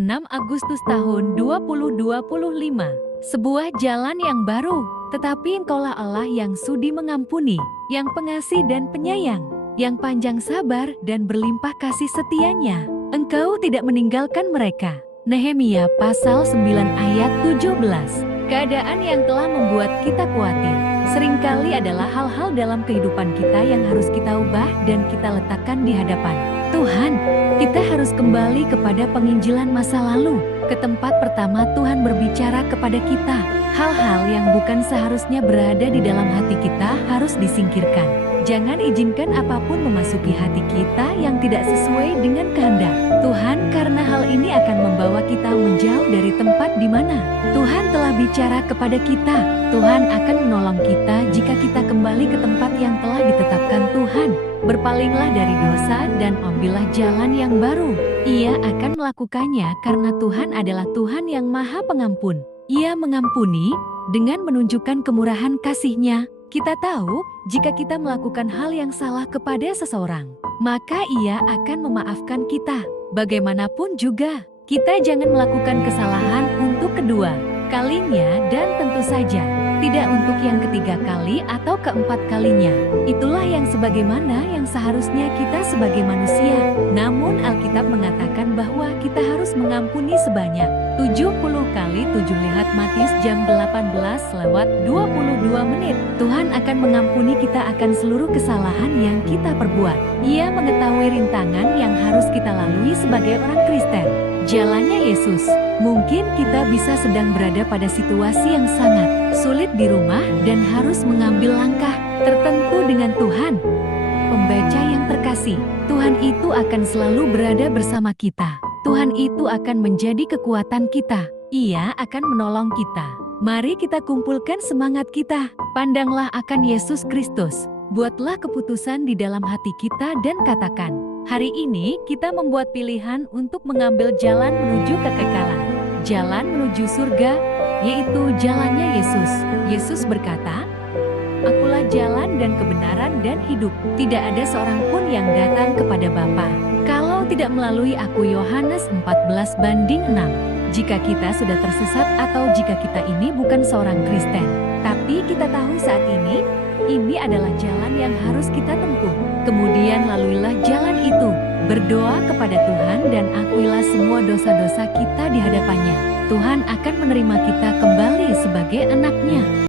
6 Agustus tahun 2025. Sebuah jalan yang baru, tetapi Engkaulah Allah yang sudi mengampuni, yang pengasih dan penyayang, yang panjang sabar dan berlimpah kasih setianya. Engkau tidak meninggalkan mereka. Nehemia pasal 9 ayat 17. Keadaan yang telah membuat kita khawatir seringkali adalah hal-hal dalam kehidupan kita yang harus kita ubah dan kita letakkan di hadapan Tuhan. Kita harus kembali kepada penginjilan masa lalu, ke tempat pertama Tuhan berbicara kepada kita. Hal-hal yang bukan seharusnya berada di dalam hati kita harus disingkirkan. Jangan izinkan apapun memasuki hati kita yang tidak sesuai dengan kehendak Tuhan, karena hal ini akan membawa kita menjauh dari tempat di mana Tuhan telah bicara kepada kita. Tuhan akan menolong kita jika kita kembali ke tempat yang telah ditetapkan Tuhan. Berpalinglah dari dosa dan ambillah jalan yang baru. Ia akan melakukannya karena Tuhan adalah Tuhan yang Maha Pengampun. Ia mengampuni dengan menunjukkan kemurahan kasih-Nya. Kita tahu, jika kita melakukan hal yang salah kepada seseorang, maka Ia akan memaafkan kita. Bagaimanapun juga, kita jangan melakukan kesalahan untuk kedua kalinya dan tentu saja tidak untuk yang ketiga kali atau keempat kalinya. Itulah yang sebagaimana yang seharusnya kita sebagai manusia. Namun Alkitab mengatakan bahwa kita harus mengampuni sebanyak 70 kali 7. Lihat Matius jam 18:22. Tuhan akan mengampuni kita akan seluruh kesalahan yang kita perbuat. Ia mengetahui rintangan yang harus kita lalui sebagai orang Kristen. Jalannya Yesus. Mungkin kita bisa sedang berada pada situasi yang sangat sulit di rumah dan harus mengambil langkah tertentu dengan Tuhan. Pembaca yang terkasih, Tuhan itu akan selalu berada bersama kita. Tuhan itu akan menjadi kekuatan kita. Ia akan menolong kita. Mari kita kumpulkan semangat kita. Pandanglah akan Yesus Kristus. Buatlah keputusan di dalam hati kita dan katakan, hari ini kita membuat pilihan untuk mengambil jalan menuju kekekalan. Jalan menuju surga, yaitu jalannya Yesus. Yesus berkata, Akulah jalan dan kebenaran dan hidup. Tidak ada seorang pun yang datang kepada Bapa kalau tidak melalui aku. Yohanes 14:6. Jika kita sudah tersesat atau jika kita ini bukan seorang Kristen, tapi kita tahu saat ini adalah jalan yang harus kita tempuh. Kemudian laluilah jalan itu. Berdoa kepada Tuhan dan akuilah semua dosa-dosa kita di hadapannya. Tuhan akan menerima kita kembali sebagai anak-Nya.